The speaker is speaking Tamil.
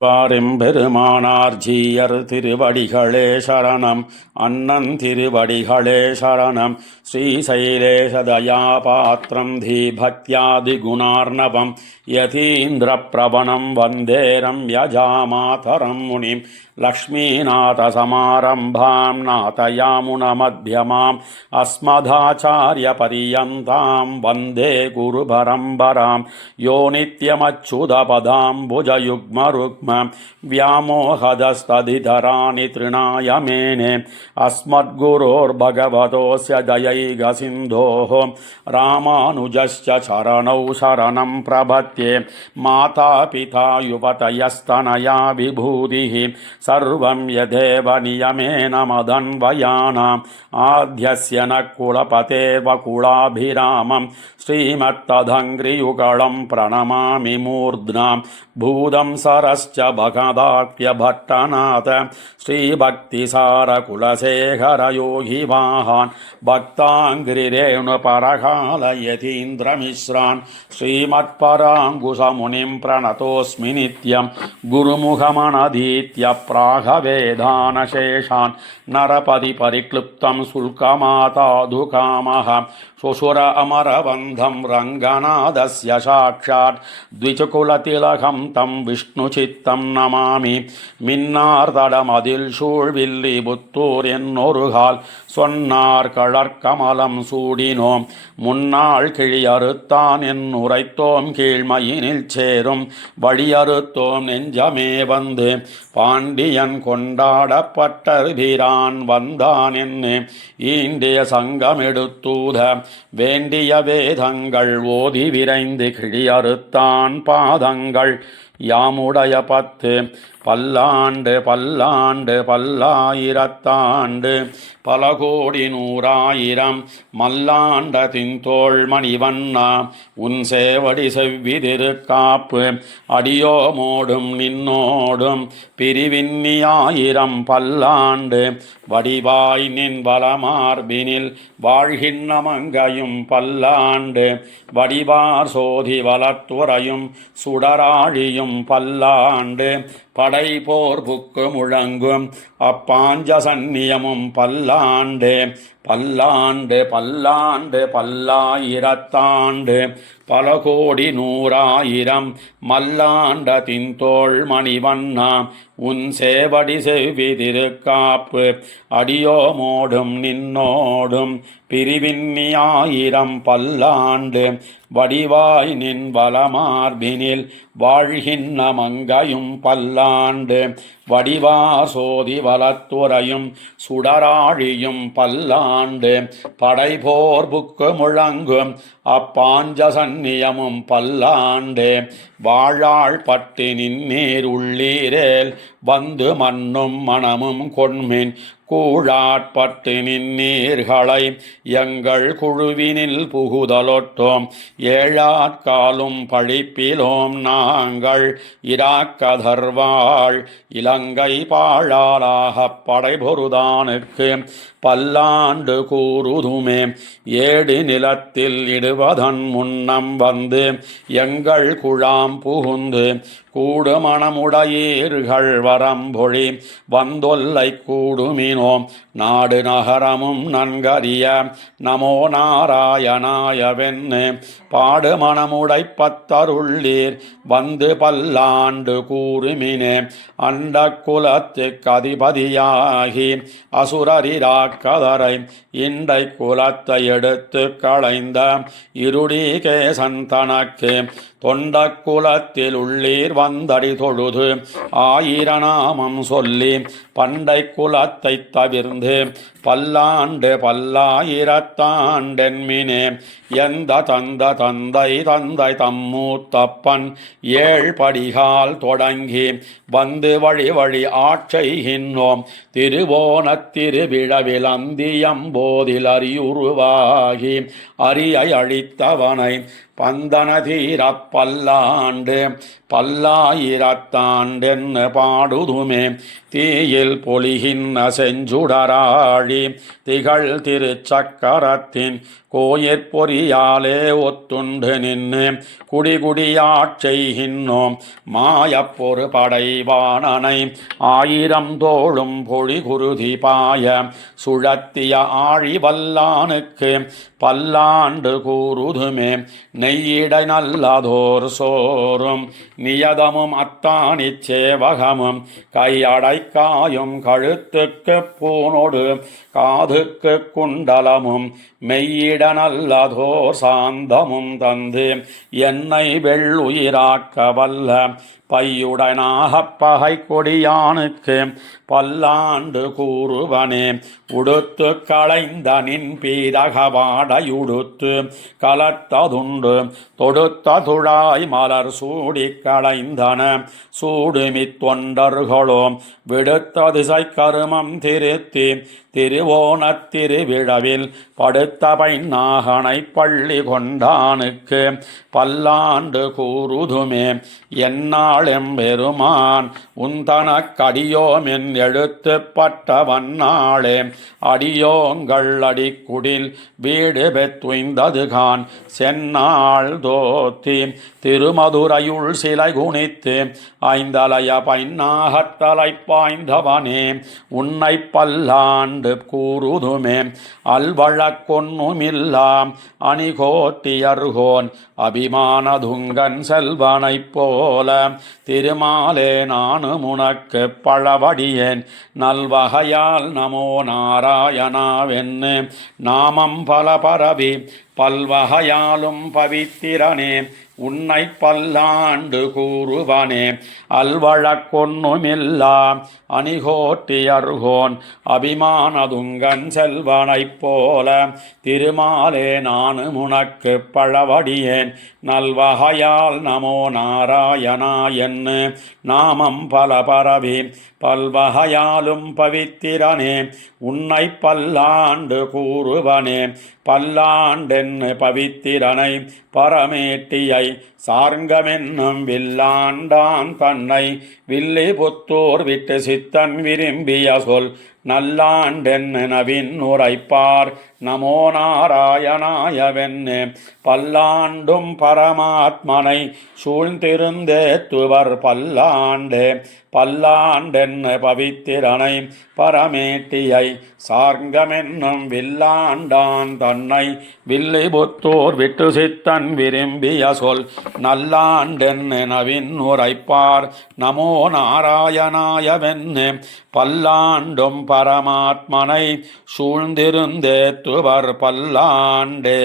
வாரெம்பெருமானார் ஜீயர் திருவடிகளே சரணம். அண்ணன் திருவடிகளே சரணம். ஸ்ரீசைலேஷதயாபாத்திரம் தீபக்தியாதிகுணார்ணவம் யதீந்திர பிரபணம் வந்தேரம் யஜாமாதரம் முனிம் லக்ஷ்மீநாதசமாரம்பாம் நாதயாமுனமத்யமாம் அஸ்மதாச்சாரியபரியந்தாம் வந்தே குருபரம்பராம். யோ நித்யமச்சுதபதாம்புஜயுக்மருக்ம व्यामोहदस्तदिधराणि तृणाय मेने अस्मद्गुरोर्भगवतोऽस्य दयैकसिन्धोः रामानुजस्य चरणौ शरणं प्रपद्ये. मातापिता युवतयस्तनया विभूतिः सर्वं यदेव नियमेन मदन्वयानाम् आद्यस्य न कुलपतेर्वकुलाभिरामं श्रीमत्तदङ्घ्रियुगलं प्रणमामि मूर्ध्नां. भूतं सरश्च भगदाप्यभट्टनाथ श्रीभक्तिसारकुलशेखरयोगिवाहान् भक्ताङ्घ्रिरेणुपरकालयतीन्द्रमिश्रान् श्रीमत्पराङ्कुशमुनिं प्रणतोऽस्मि नित्यं. गुरुमुखमनधीत्य प्रागवेदानशेषान् नरपदिपरिक्लुप्तं शुल्कमाताधुकामः श्वशुर अमरबन्धं रङ्गनाथस्य साक्षात् द्विचकुलतिलकं तं विष्णुचित्तं नमामि. மின்னார்தடமதில் சூழ்வில்லி புத்தூர் என்னொருகால் சொன்னார் கழற்கமலம் சூடினோம் முன்னாள் கிழியறுத்தான் என் உரைத்தோம் கீழ்மையினில் சேரும் வழியறுத்தோம் நெஞ்சமே வந்து பாண்டியன் கொண்டாடப்பட்டர் வீரான் வந்தான் என்னே ஈண்டிய சங்கமெடுத்தூத வேண்டிய வேதங்கள் ஓதி விரைந்து கிழியறுத்தான் பாதங்கள் யாமுடைய பத்து பல்லாண்டு பல்லாண்டு பல்லாயிரத்தாண்டு பல கோடி நூறாயிரம் மல்லாண்ட தின்தோள் மணிவண்ணா உன் சேவடி செவ்வி திருக்காப்பு அடியோ மோடும் நின்னோடும் பிரிவின்னியாயிரம் பல்லாண்டு வடிவாய் நின் வளமார்பினில் வாழ்கின்ற மங்கையும் பல்லாண்டு வடிவார் சோதி வளத்துறையும் சுடராழியும் பல்லாண்டு படை போர் புக்கு முழங்கும் அப்பாஞ்ச சந்நியமும் பல்லாண்டு பல்லாண்டு பல்லாண்டு பல்லாயிரத்தாண்டு பல கோடி நூறாயிரம் மல்லாண்ட தின்தோள் மணிவண்ணா உன் சேவடி செவ்வி திருக்காப்பு அடியோ மோடும் நின்னோடும் பிரிவின்னியாயிரம் பல்லாண்டு வடிவாய் நின் வளமார்பினில் வாழ்கின்ற மங்கையும் பல்லாண்டு வடிவார் சோதி வளத்துறையும் சுடராழியும் பல்லாண்டு படைபோர் புக்கு முழங்கும் அப்பாஞ்ச சந்நியமும் பல்லாண்டு வாழாள் பட்டு நின்னீர் உள்ளீரேல் வந்து மண்ணும் மனமும் கொண்மின் கூழாட்பட்டு நின்னீர்களை எங்கள் குழுவினில் புகுதலொட்டோம் ஏழாட்காலும் பழிப்பிலோம் நாங்கள் இராக்கதர்வாள் இலங்கை பாழாளாகப் படைபொருதானுக்கு பல்லாண்டு கூறுதுமே ஏடு நிலத்தில் இடுவதன் முன்னம் வந்து எங்கள் குழாம் புகுந்து கூடு மணமுடையீர்கள் வரம்பொழி வந்தொல்லை கூடுமினோம் நாடு நகரமும் நன்கறிய நமோ நாராயணாயவென்னு பாடு மணமுடை பத்தருள்ளீர் வந்து பல்லாண்டு கூறுமினே அண்ட குலத்துக்கு அதிபதியாகி அசுரரிராக்கதரை இண்டை குலத்தை எடுத்து களைந்த இருடிகேசன் தனக்கு தொண்ட குலத்தில் உள்ளீர் வந்தடி தொழுது ஆயிரநாமம் சொல்லி பண்டை குலத்தை தவிர்ந்து பல்லாண்டு பல்லாயிரத்தாண்டென்மினே எந்த தந்த தந்தை தந்தை தம்மூத்தப்பன் ஏழ் படிகால் தொடங்கி வந்து வழி வழி ஆட்செய்கின்றோம் திருவோணத் திருவிழவில் அந்தியம்போதில் அறியுருவாகி அரியை அழித்தவனை பந்தன தீரப் பல்லாண்டு பல்லாயிரத்தாண்டென்னு பாடுதுமே தீயில் பொலிகின்ற செஞ்சுடராழி திகழ் திருச்சக்கரத்தின் கோயிற்பொறியாலே ஒத்துண்டு நின்று குடிகுடியாட் செய்கின்றோம் மாயப்பொரு படைவானனை ஆயிரம் தோளும் பொழிகுருதி பாய சுழத்திய ஆழி வல்லானுக்கு பல்லாண்டு கூறுதுமே நெய்யிடை நல்லதோர் சோறும் நியதமும் அத்தானிச் சேவகமும் கையடைக்காயும் கழுத்துக்கு பூனொடு காதுக்கு குண்டலமும் மெய்யிட நல்லதோர் சாந்தமும் தந்து என்னை வெள்ளுயிராக்க வல்ல பையுடனாகப் பகை கொடியானுக்கு பல்லாண்டு கூறுவனே உடுத்து களைந்த நின் பீரகவாடையுடுத்து கலத்ததுண்டு தொடுத்த துழாய் மலர் சூடி களைந்தன சூடுமித் தொண்டர்களோ விடுத்த திசை கருமம் திருத்தி திருவோணத் திருவிழவில் படுத்த பைநாகனை பள்ளி கொண்டானுக்கு பல்லாண்டு கூறுதுமே என்னாளெம் பெருமான் உந்தனக்கடியோமென் எழுத்துப்பட்ட வன்னாளே அடியோங்கள் அடிக்குடில் வீடு பெத்துய்ந்ததுகான் சென்னாள் தோத்தி திருமதுரையுள் சிலை குனித்து ஐந்தலைய பைநாகத்தலை பாய்ந்தவனே உன்னை பல்லாண்டு கூறுதுமே அல்வழக்கொன்னுமில்லாம் அணிகோட்டியர்கோன் அபிமானதுங்கன் செல்வனைப் போல திருமாலே நானும் உனக்கு பழவடியேன் நல்வகையால் நமோ நாராயணாவென்னு நாமம் பல பரவி பல்வகையாலும் பவித்திரனே உன்னை பல்லாண்டு கூறுவனே அல்வழக்கொன்னுமில்லா அணிகோட்டியர்கோன் அபிமானதுங்கன் செல்வனைப் போல திருமாலே நானும் உனக்கு பழவடியேன் நல்வகையால் நமோ நாராயணா என்று நாமம் பல பரவி பல்வகையாலும் பவித்திரனே உன்னை பல்லாண்டு கூறுவனே பல்லாண்டென்னு பவித்திரனை பரமேட்டியை சார்ங்கமென்னும் வில்லாண்டான் தன்னை வில்லி புத்தூர் விட்டு சித்தன் விரும்பிய சொல் நல்லாண்டென்னு நவின் உரைப்பார் நமோ நாராயணாயவென்னு பல்லாண்டும் பரமாத்மனை சூழ்ந்திருந்தேத்துவர் பல்லாண்டு பல்லாண்டென்னு பவித்திரனை பரமேட்டியை சார்ங்கமென்னும் வில்லாண்டான் தன்னை வில்லி புத்தூர் விட்டு சித்தன் விரும்பிய சொல் நல்லாண்டென்னு நவின் உரைப்பார் நமோ நாராயணாயவென்னு பல்லாண்டும் பரமாத்மனை சூழ்ந்திருந்தேத்துவர் பல்லாண்டே.